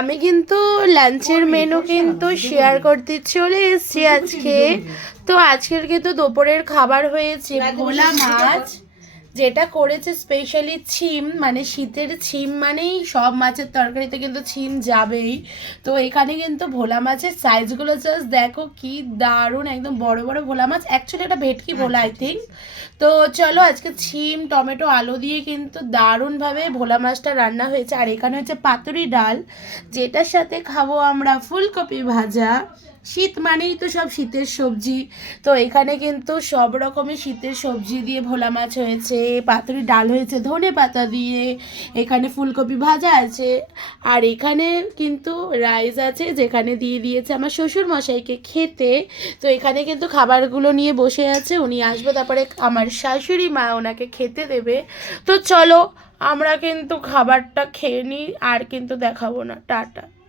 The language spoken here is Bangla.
আমি কিন্তু লাঞ্চের মেনু কিন্তু শেয়ার করতে চলে এসেছি আজকে। তো আজকের কিন্তু দুপুরের খাবার হয়েছে ভোলা মাছ, যেটা করেছে স্পেশালি ছিম, মানে শীতের ছিম মানেই সব মাছের তরকারিতে কিন্তু ছিম যাবেই। তো এখানে কিন্তু ভোলা মাছের সাইজগুলো জাস্ট দেখো কি দারুণ, একদম বড় বড় ভোলা মাছ, অ্যাকচুয়ালি এটা ভেটকি ভোলা আই থিঙ্ক। তো চলো আজকে ছিম টমেটো আলু দিয়ে কিন্তু দারুণভাবে ভোলা মাছটা রান্না হয়েছে। আর এখানে হচ্ছে পাতুরি ডাল, যেটার সাথে খাবো আমরা ফুলকপি ভাজা। শীত মানেই তো সব শীতের সবজি। তো এখানে কিন্তু সব রকমের শীতের সবজি দিয়ে ভোলা মাছ হয়েছে, পাতুরি ডাল হয়েছে ধনে পাতা দিয়ে, এখানে ফুলকপি ভাজা আছে, আর এখানে কিন্তু রাইস আছে যেখানে দিয়ে দিয়েছে আমার শ্বশুর মশাইকে খেতে। তো এখানে কিন্তু খাবারগুলো নিয়ে বসে আছে, উনি আসবে তারপরে আমার শাশুড়ি মা ওনাকে খেতে দেবে। তো চলো আমরা কিন্তু খাবারটা খেয়ে নিই, আর কিন্তু দেখাবো না। টাটা।